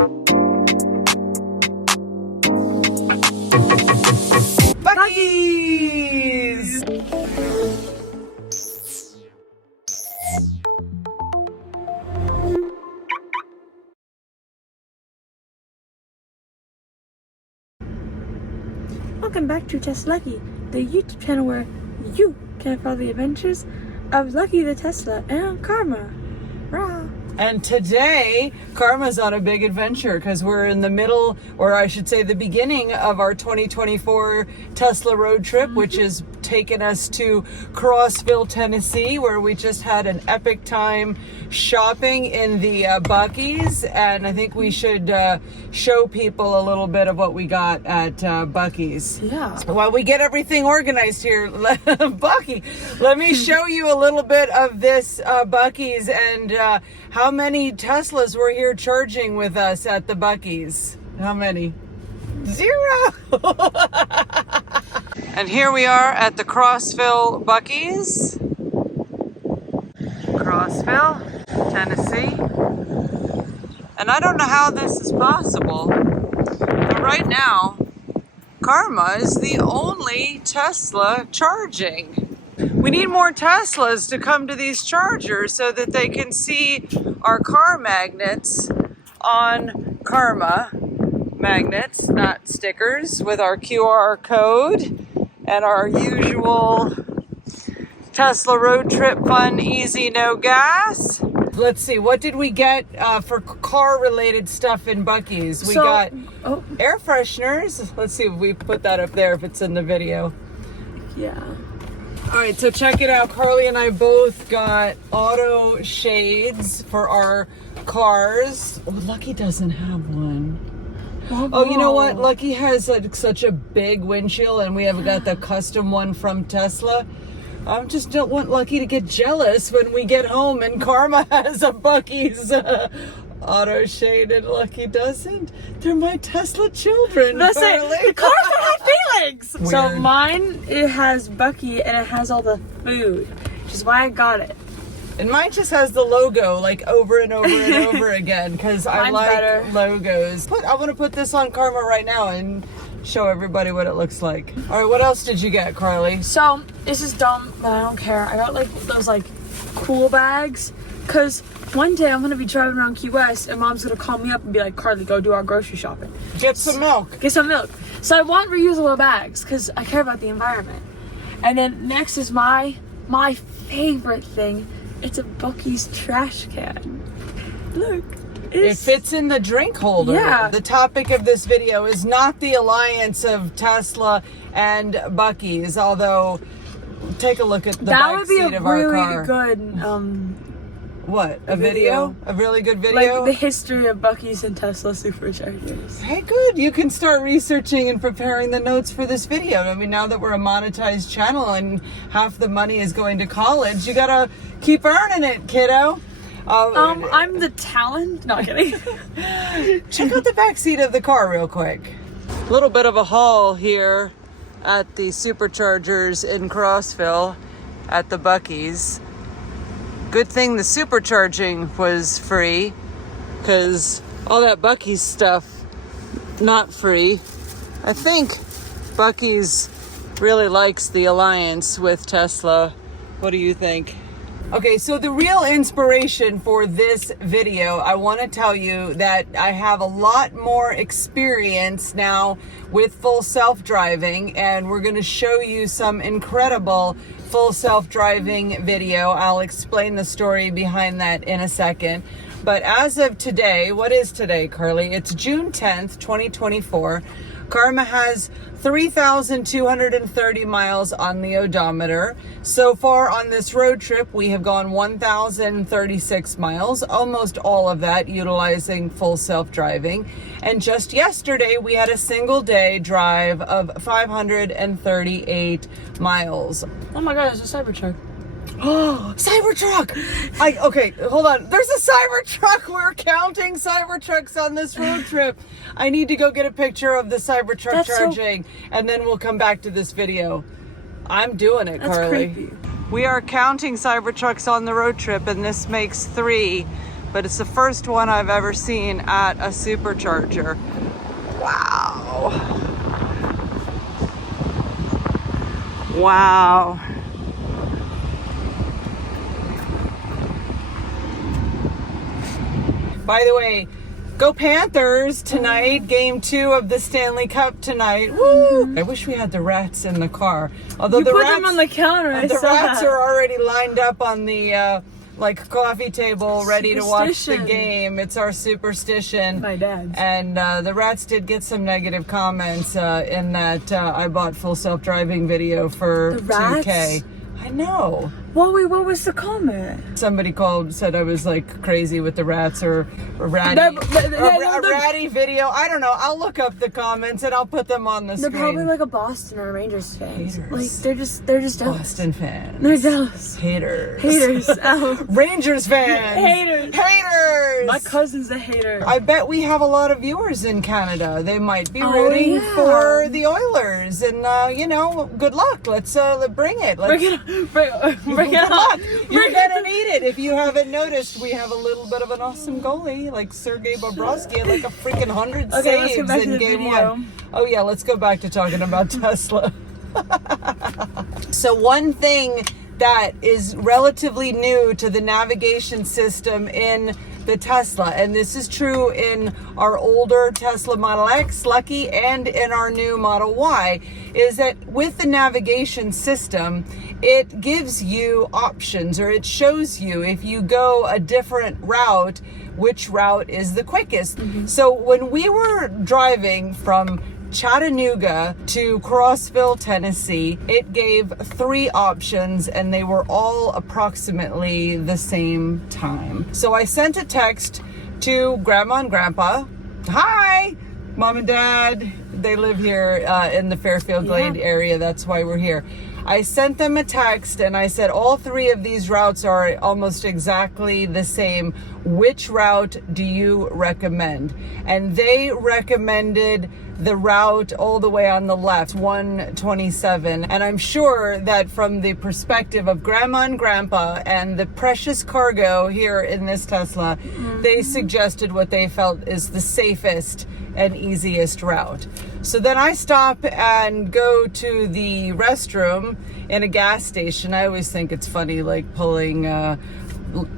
Buc-ee's! Welcome back to TesLUCKY, the YouTube channel where you can follow the adventures of Lucky the Tesla and Karma. Rah. And today, Karma's on a big adventure because we're in the middle, or I should say the beginning of our 2024 Tesla road trip, which is taking us to Crossville, Tennessee, where we just had an epic time shopping in the Buc-ee's. And I think we should show people a little bit of what we got at Buc-ee's. Yeah. While we get everything organized here, Buc-ee, let me show you a little bit of this Buc-ee's and how many Teslas were here charging with us at the Buc-ee's. How many? 0. And here we are at the Crossville Buc-ee's. Crossville, Tennessee. And I don't know how this is possible, but right now, Karma is the only Tesla charging. We need more Teslas to come to these chargers so that they can see our car magnets on Karma. Magnets, not stickers, with our QR code and our usual Tesla road trip fun, easy, no gas. Let's see, what did we get for car-related stuff in Buc-ee's? We got air fresheners. Let's see if we put that up there if it's in the video. Yeah. All right, so check it out. Carly and I both got auto shades for our cars. Oh, Lucky doesn't have one. Oh, you know what? Lucky has like such a big windshield, and we have got the custom one from Tesla. I just don't want Lucky to get jealous when we get home and Karma has a Buc-ee's auto shade and Lucky doesn't. They're my Tesla children. That's it. The cars don't have feelings. Weird. So mine, it has Buc-ee and it has all the food, which is why I got it. And mine just has the logo like over and over and over again because I like better. logos. I want to put this on Karma right now and show everybody what it looks like. All right, what else did you get, Carly? So this is dumb, but I don't care. I got like those like cool bags because one day I'm gonna be driving around Key West and Mom's gonna call me up and be like, Carly, go do our grocery shopping. Get some milk. Get some milk. So I want reusable bags because I care about the environment. And then next is my favorite thing. It's a Buc-ee's trash can. Look. It fits in the drink holder. Yeah. The topic of this video is not the alliance of Tesla and Buc-ee's, although take a look at the back seat of our car. That would be a really good what? A video? A really good video? Like the history of Buc-ee's and Tesla superchargers. Hey, good. You can start researching and preparing the notes for this video. I mean, now that we're a monetized channel and half the money is going to college, you gotta keep earning it, kiddo. I'm the talent. Not kidding. Check out the back seat of the car real quick. A little bit of a haul here at the superchargers in Crossville at the Buc-ee's. Good thing the supercharging was free, because all that Buc-ee's stuff, not free. I think Buc-ee's really likes the alliance with Tesla. What do you think? Okay, so the real inspiration for this video, I want to tell you that I have a lot more experience now with full self-driving, and we're going to show you some incredible full self-driving video. I'll explain the story behind that in a second. But as of today, what is today, Carly? It's June 10th, 2024. Karma has 3,230 miles on the odometer. So far on this road trip, we have gone 1,036 miles, almost all of that utilizing full self-driving. And just yesterday, we had a single day drive of 538 miles. Oh my God, it's a Cybertruck. Oh, Cybertruck! Okay, hold on. There's a Cybertruck. We're counting Cybertrucks on this road trip. I need to go get a picture of the Cybertruck charging, and then we'll come back to this video. I'm doing it, Carly. Creepy. We are counting Cybertrucks on the road trip, and this makes 3. but it's the first one I've ever seen at a supercharger. Wow. Wow. By the way, go Panthers tonight. Game 2 of the Stanley Cup tonight. Woo! I wish we had the rats in the car. Although You the put rats, them on the counter. I the saw rats that. are already lined up on the like coffee table, ready to watch the Superstition. game. It's our superstition. My dad's. And the rats did get some negative comments in that I bought full self-driving video for The rats? 2K. I know. What was the comment? Somebody said I was like crazy with the rats or a ratty, a ratty video. I don't know. I'll look up the comments and I'll put them on the They're screen. probably like a Boston or Rangers fans. Haters. Like they're just jealous. Boston fans. They're jealous. Haters. Haters. Oh. Rangers fans. Haters. Haters. My cousin's a hater. I bet we have a lot of viewers in Canada. They might be Oh, rooting yeah. for the Oilers, and you know, good luck. Let's bring it. Let's, Bring it good luck. on. You're gonna need it. If you haven't noticed, we have a little bit of an awesome goalie, like Sergei Bobrovsky had like a freaking 100 Okay, let's saves get back to in the game video. 1. Oh yeah, let's go back to talking about Tesla. So one thing that is relatively new to the navigation system in the Tesla, and this is true in our older Tesla Model X, Lucky, and in our new Model Y, is that with the navigation system, it gives you options, or it shows you if you go a different route, which route is the quickest. So when we were driving from Chattanooga to Crossville, Tennessee, it gave 3 options and they were all approximately the same time. So I sent a text to Grandma and Grandpa. Hi, Mom and Dad. They live here in the Fairfield Glade area. That's why we're here. I sent them a text and I said, all 3 of these routes are almost exactly the same. Which route do you recommend? And they recommended the route all the way on the left, 127. And I'm sure that from the perspective of Grandma and Grandpa and the precious cargo here in this Tesla, they suggested what they felt is the safest and easiest route. So then I stop and go to the restroom in a gas station. I always think it's funny, like pulling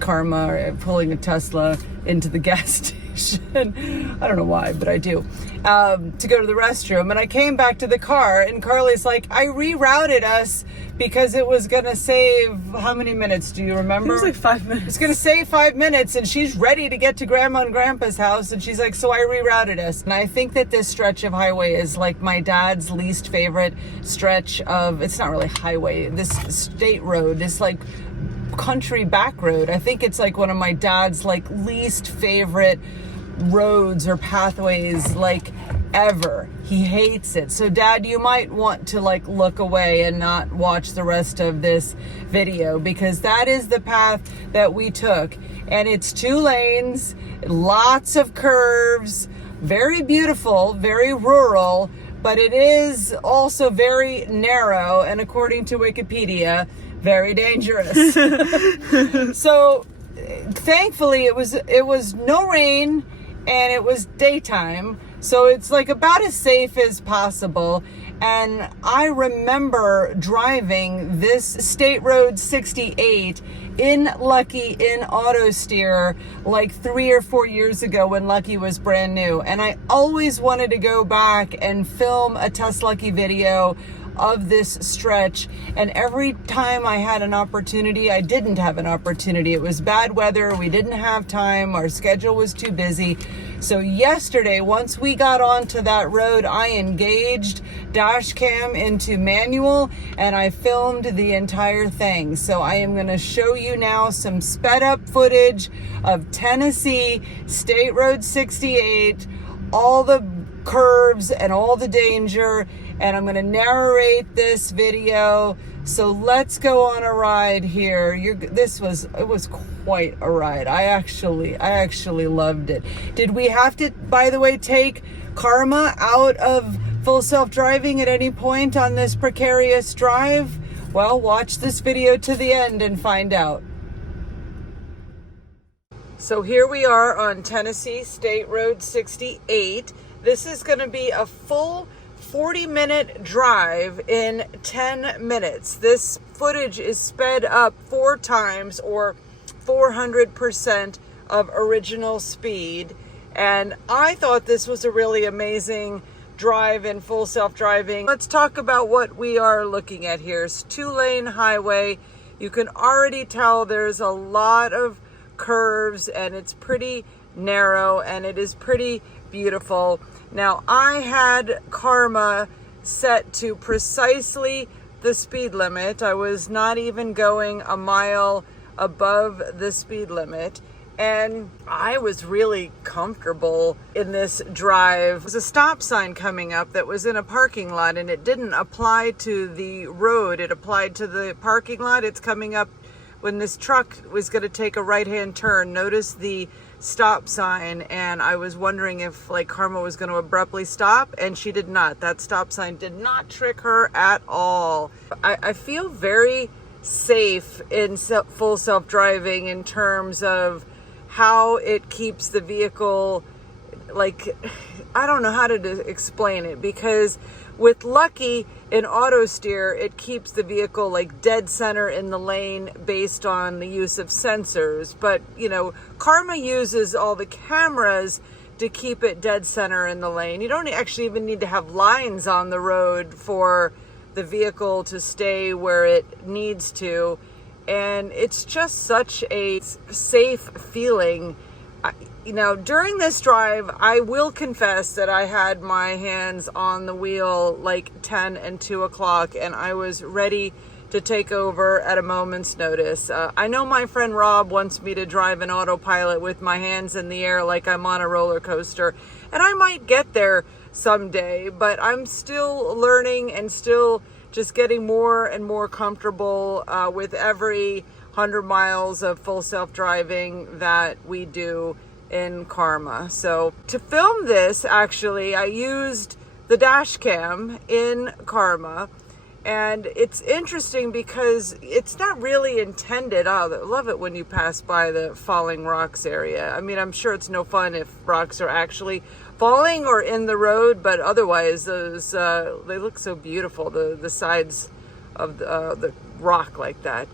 Karma or pulling a Tesla into the gas station. I don't know why, but I do. To go to the restroom. And I came back to the car and Carly's like, I rerouted us because it was going to save, how many minutes do you remember? It was like 5 minutes. It's going to save 5 minutes, and she's ready to get to Grandma and Grandpa's house, and she's like, so I rerouted us. And I think that this stretch of highway is like my dad's least favorite stretch of, it's not really highway, this state road, this like country back road. I think it's like one of my dad's like least favorite roads or pathways like ever. He hates it. So Dad, you might want to like look away and not watch the rest of this video, because that is the path that we took, and it's 2 lanes, lots of curves, very beautiful, very rural, but it is also very narrow, and according to Wikipedia, very dangerous. So thankfully it was no rain and it was daytime, so it's like about as safe as possible. And I remember driving this State Road 68 in Lucky in auto steer like 3 or 4 years ago when Lucky was brand new, and I always wanted to go back and film a TesLUCKY video of this stretch, and every time I had an opportunity, I didn't have an opportunity. It was bad weather, we didn't have time, our schedule was too busy. So yesterday, once we got onto that road, I engaged dashcam into manual and I filmed the entire thing. So I am going to show you now some sped up footage of Tennessee State Road 68, all the curves and all the danger, and I'm going to narrate this video. So let's go on a ride here. It was quite a ride. I actually loved it. Did we have to, by the way, take Karma out of full self-driving at any point on this precarious drive? Well, watch this video to the end and find out. So here we are on Tennessee State Road 68. This is going to be a full 40-minute drive in 10 minutes. This footage is sped up 4 times or 400% of original speed. And I thought this was a really amazing drive in full self-driving. Let's talk about what we are looking at here. It's 2-lane highway. You can already tell there's a lot of curves and it's pretty narrow and it is pretty beautiful. Now I had Karma set to precisely the speed limit. I was not even going a mile above the speed limit, and I was really comfortable in this drive. There was a stop sign coming up that was in a parking lot, and it didn't apply to the road, it applied to the parking lot. It's coming up when this truck was going to take a right-hand turn. Notice the stop sign, and I was wondering if like Karma was going to abruptly stop, and she did not. That stop sign did not trick her at all. I feel very safe in full self-driving in terms of how it keeps the vehicle, like, I don't know how to explain it, because with TesLUCKY in auto steer, it keeps the vehicle like dead center in the lane based on the use of sensors. But, you know, Karma uses all the cameras to keep it dead center in the lane. You don't actually even need to have lines on the road for the vehicle to stay where it needs to. And it's just such a safe feeling. You know, during this drive, I will confess that I had my hands on the wheel like 10 and 2 o'clock, and I was ready to take over at a moment's notice. I know my friend Rob wants me to drive an autopilot with my hands in the air like I'm on a roller coaster, and I might get there someday, but I'm still learning and still just getting more and more comfortable with every 100 miles of full self-driving that we do in Karma. So to film this, actually, I used the dash cam in Karma, and it's interesting because it's not really intended. Oh, I love it when you pass by the falling rocks area. I mean, I'm sure it's no fun if rocks are actually falling or in the road, but otherwise those they look so beautiful, the sides of the rock like that.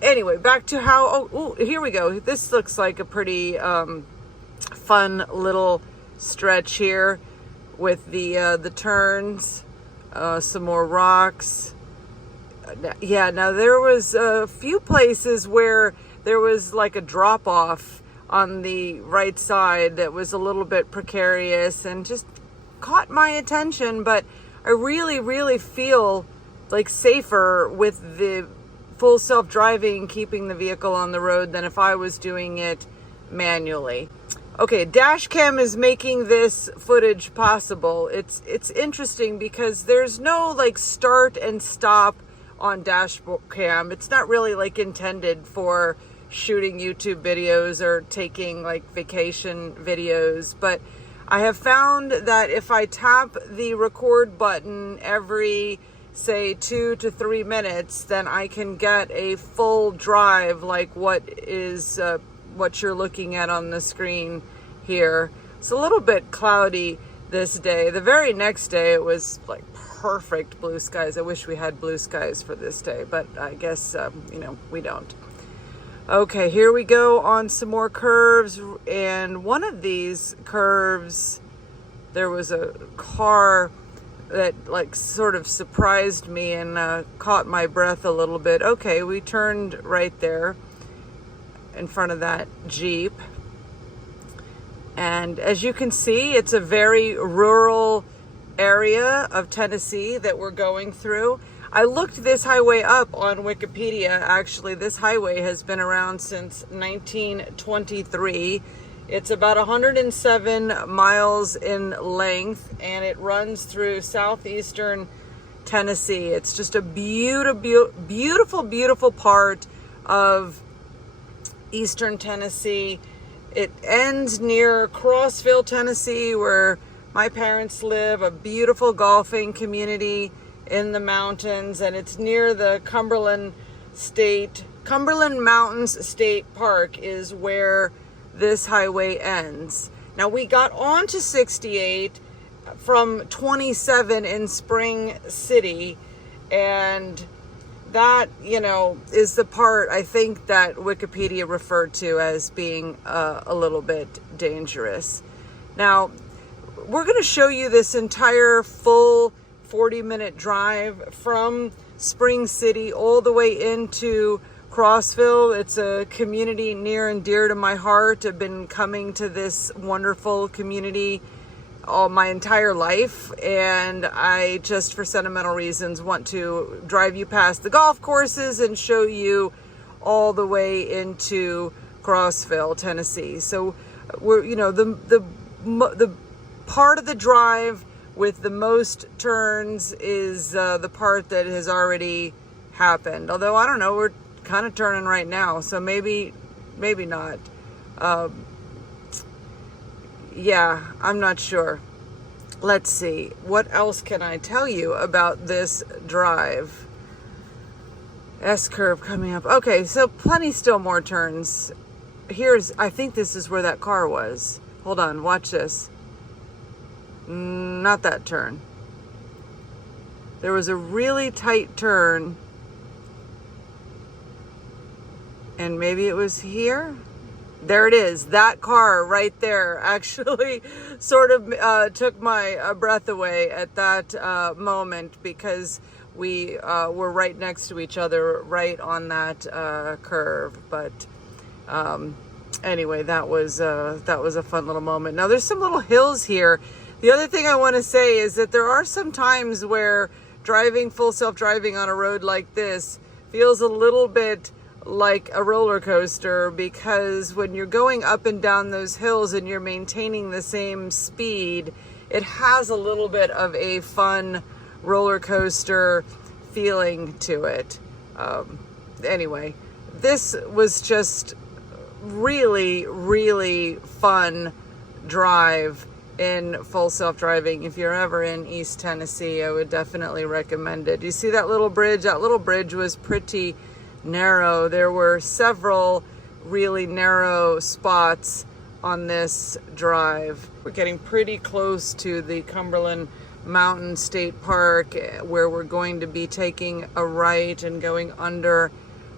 Anyway, back to how, here we go. This looks like a pretty fun little stretch here with the turns, some more rocks. Yeah, now there was a few places where there was like a drop off on the right side that was a little bit precarious and just caught my attention, but I really feel like safer with the full self-driving, keeping the vehicle on the road, than if I was doing it manually. Okay, dash cam is making this footage possible. It's interesting because there's no like start and stop on dash cam. It's not really like intended for shooting YouTube videos or taking like vacation videos, but I have found that if I tap the record button every, say, 2 to 3 minutes, then I can get a full drive like what you're looking at on the screen here. It's a little bit cloudy this day. The very next day it was like perfect blue skies. I wish we had blue skies for this day, but I guess you know, we don't. Okay, here we go on some more curves, and one of these curves there was a car that like sort of surprised me and caught my breath a little bit. Okay, we turned right there in front of that Jeep, and as you can see, it's a very rural area of Tennessee that we're going through. I looked this highway up on Wikipedia. Actually, this highway has been around since 1923. It's about 107 miles in length, and it runs through southeastern Tennessee. It's just a beautiful part of eastern Tennessee. It ends near Crossville, Tennessee, where my parents live, a beautiful golfing community in the mountains, and it's near the Cumberland Mountains State Park is where this highway ends. Now we got onto 68 from 27 in Spring City, and that, you know, is the part I think that Wikipedia referred to as being a little bit dangerous. Now, we're going to show you this entire full 40-minute drive from Spring City all the way into Crossville. It's a community near and dear to my heart. I've been coming to this wonderful community all my entire life, and I just, for sentimental reasons, want to drive you past the golf courses and show you all the way into Crossville, Tennessee. So we're, you know, the part of the drive with the most turns is the part that has already happened. Although I don't know, we're kind of turning right now, so maybe not. Yeah, I'm not sure. Let's see. What else can I tell you about this drive? S-curve coming up. Okay, so plenty still more turns. I think this is where that car was. Hold on, watch this. Not that turn. There was a really tight turn. And maybe it was here? There it is. That car right there actually sort of took my breath away at that moment, because we were right next to each other right on that curve. But anyway, that was a fun little moment. Now there's some little hills here. The other thing I want to say is that there are some times where driving full self-driving on a road like this feels a little bit like a roller coaster, because when you're going up and down those hills and you're maintaining the same speed, it has a little bit of a fun roller coaster feeling to it. Anyway, this was just really, really fun drive in full self-driving. If you're ever in East Tennessee, I would definitely recommend it. You see that little bridge? That little bridge was pretty narrow. There were several really narrow spots on this drive. We're getting pretty close to the Cumberland Mountain State Park, where we're going to be taking a right and going under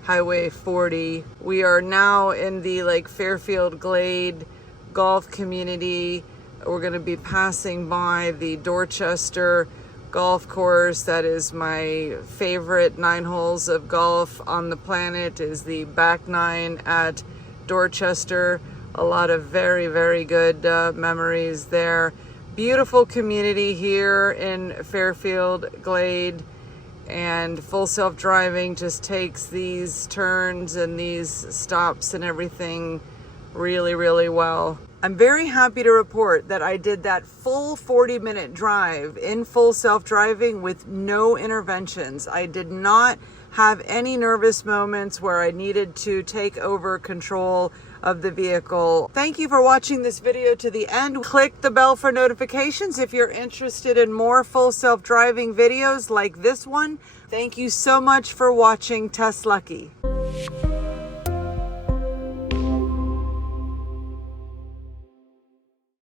Highway 40. We are now in the Fairfield Glade golf community. We're going to be passing by the Dorchester golf course. That is my favorite 9 holes of golf on the planet, is the back 9 at Dorchester. A lot of very, very good memories there. Beautiful community here in Fairfield Glade, and full self-driving just takes these turns and these stops and everything really, really well. I'm very happy to report that I did that full 40-minute drive in full self-driving with no interventions. I did not have any nervous moments where I needed to take over control of the vehicle. Thank you for watching this video to the end. Click the bell for notifications if you're interested in more full self-driving videos like this one. Thank you so much for watching TesLUCKY.